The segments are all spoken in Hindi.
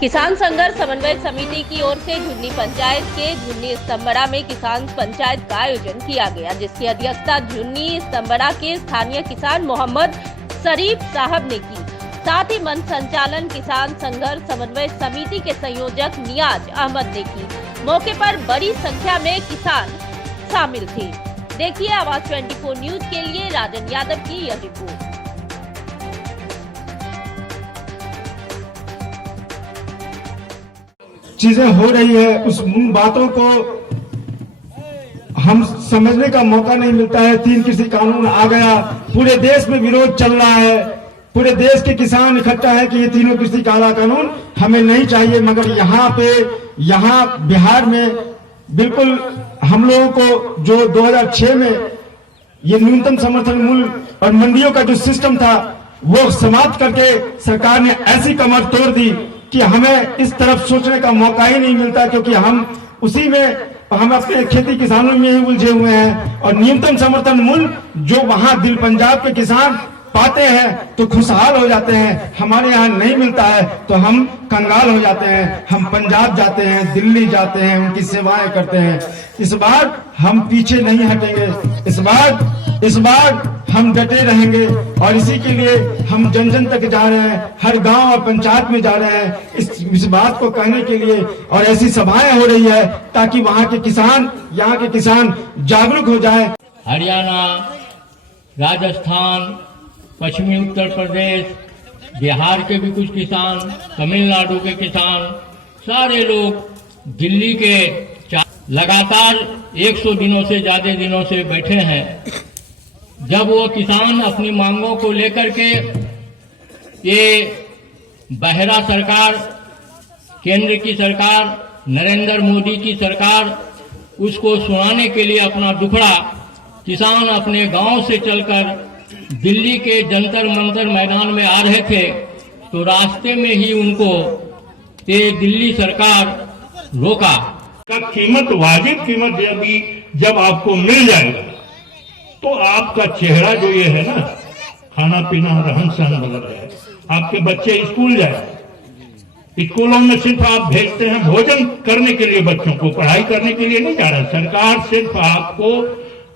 किसान संघर्ष समन्वय समिति की ओर से झुन्नी पंचायत के झुन्नी स्तंभड़ा में किसान पंचायत का आयोजन किया गया, जिसकी अध्यक्षता झुन्नी स्तंभड़ा के स्थानीय किसान मोहम्मद शरीफ साहब ने की। साथ ही मंच संचालन किसान संघर्ष समन्वय समिति के संयोजक नियाज अहमद ने की। मौके पर बड़ी संख्या में किसान शामिल थे। देखिए आवाज 24 न्यूज के लिए राजन यादव की यह रिपोर्ट। चीजें हो रही है, उस बातों को हम समझने का मौका नहीं मिलता है। 3 कृषि कानून आ गया, पूरे देश में विरोध चल रहा है, पूरे देश के किसान इकट्ठा है कि ये तीनों कृषि काला कानून हमें नहीं चाहिए। मगर यहाँ बिहार में बिल्कुल हम लोगों को जो 2006 में ये न्यूनतम समर्थन मूल्य और मंडियों का जो सिस्टम था वो समाप्त करके सरकार ने ऐसी कमर तोड़ दी कि हमें इस तरफ सोचने का मौका ही नहीं मिलता, क्योंकि हम उसी में हम अपने खेती किसानों में ही उलझे हुए हैं। और न्यूनतम समर्थन मूल्य जो वहां दिल पंजाब के किसान पाते हैं तो खुशहाल हो जाते हैं, हमारे यहाँ नहीं मिलता है तो हम कंगाल हो जाते हैं। हम पंजाब जाते हैं, दिल्ली जाते हैं, उनकी सेवाएं करते हैं। इस बार हम पीछे नहीं हटेंगे, इस बार हम डटे रहेंगे और इसी के लिए हम जन जन तक जा रहे हैं, हर गांव और पंचायत में जा रहे हैं इस बात को कहने के लिए। और ऐसी सभाएं हो रही है ताकि वहां के किसान जागरूक हो जाए। हरियाणा, राजस्थान, पश्चिमी उत्तर प्रदेश, बिहार के भी कुछ किसान, तमिलनाडु के किसान, सारे लोग दिल्ली के लगातार 100 दिनों से ज्यादा दिनों से बैठे हैं। जब वो किसान अपनी मांगों को लेकर के ये बहरा सरकार, केंद्र की सरकार, नरेंद्र मोदी की सरकार, उसको सुनाने के लिए अपना दुखड़ा किसान अपने गांव से चलकर दिल्ली के जंतर मंतर मैदान में आ रहे थे, तो रास्ते में ही उनको ये दिल्ली सरकार रोका। कीमत, वाजिब कीमत जब आपको मिल जाएगा तो आपका चेहरा जो ये है ना, खाना पीना रहन सहन बदल जाए। आपके बच्चे स्कूल जाए, स्कूलों में सिर्फ आप भेजते हैं भोजन करने के लिए, बच्चों को पढ़ाई करने के लिए नहीं जा रहा। सरकार सिर्फ आपको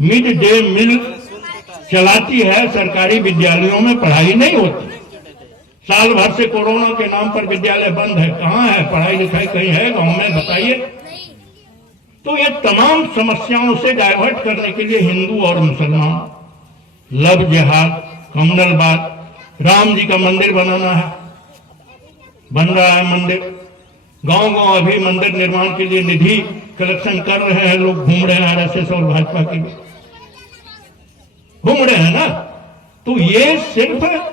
मिड डे मील चलाती है, सरकारी विद्यालयों में पढ़ाई नहीं होती। साल भर से कोरोना के नाम पर विद्यालय बंद है, कहाँ है पढ़ाई लिखाई? कहीं है गांव में? बताइए। तो ये तमाम समस्याओं से डाइवर्ट करने के लिए हिंदू और मुसलमान लव जिहाद, कम्युनल बात, राम जी का मंदिर बनाना है, बन रहा है मंदिर। गांव अभी मंदिर निर्माण के लिए निधि कलेक्शन कर रहे हैं, लोग घूम रहे हैं, आरएसएस और भाजपा के भी घूम रहे हैं ना। तो ये सिर्फ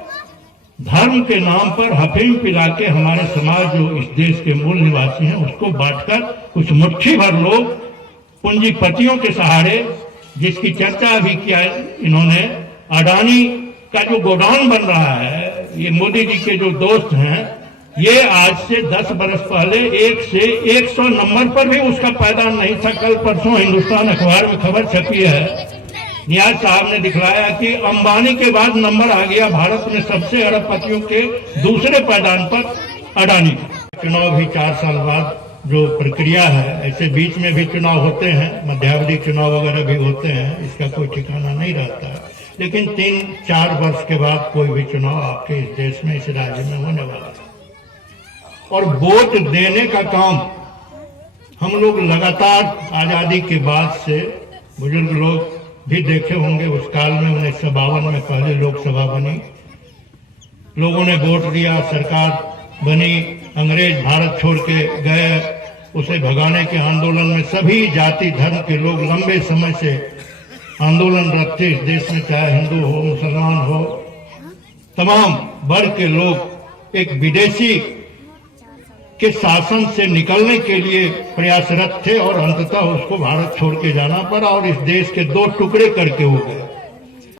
धर्म के नाम पर अफीम पिला के हमारे समाज जो इस देश के मूल निवासी हैं उसको बांटकर कुछ मुट्ठी भर लोग पूंजीपतियों के सहारे, जिसकी चर्चा अभी किया इन्होंने, अडानी का जो गोडाउन बन रहा है, ये मोदी जी के जो दोस्त हैं, ये आज से 10 बरस पहले 1 से 100 नंबर पर भी उसका पैदान नहीं था। कल परसों हिंदुस्तान अखबार में खबर छपी है, नियाज साहब ने दिखलाया कि अंबानी के बाद नंबर आ गया भारत में सबसे अरबपतियों के दूसरे पैदान पर अडानी। चुनाव भी 4 साल बाद जो प्रक्रिया है, ऐसे बीच में भी चुनाव होते हैं, मध्यावधि चुनाव वगैरह भी होते हैं, इसका कोई ठिकाना नहीं रहता है। लेकिन 3-4 वर्ष के बाद कोई भी चुनाव आपके इस देश में, इस राज्य में होने वाला है। और वोट देने का काम हम लोग लगातार आजादी के बाद से, बुजुर्ग लोग भी देखे होंगे, उस काल में 1952 में पहले लोकसभा बनी, लोगों ने वोट दिया, सरकार बनी, अंग्रेज भारत छोड़ के गए, उसे भगाने के आंदोलन में सभी जाति धर्म के लोग लंबे समय से आंदोलनरत थे इस देश में, चाहे हिंदू हो, मुसलमान हो, तमाम वर्ग के लोग एक विदेशी के शासन से निकलने के लिए प्रयासरत थे और अंततः उसको भारत छोड़ के जाना पड़ा और इस देश के 2 टुकड़े करके हो गए।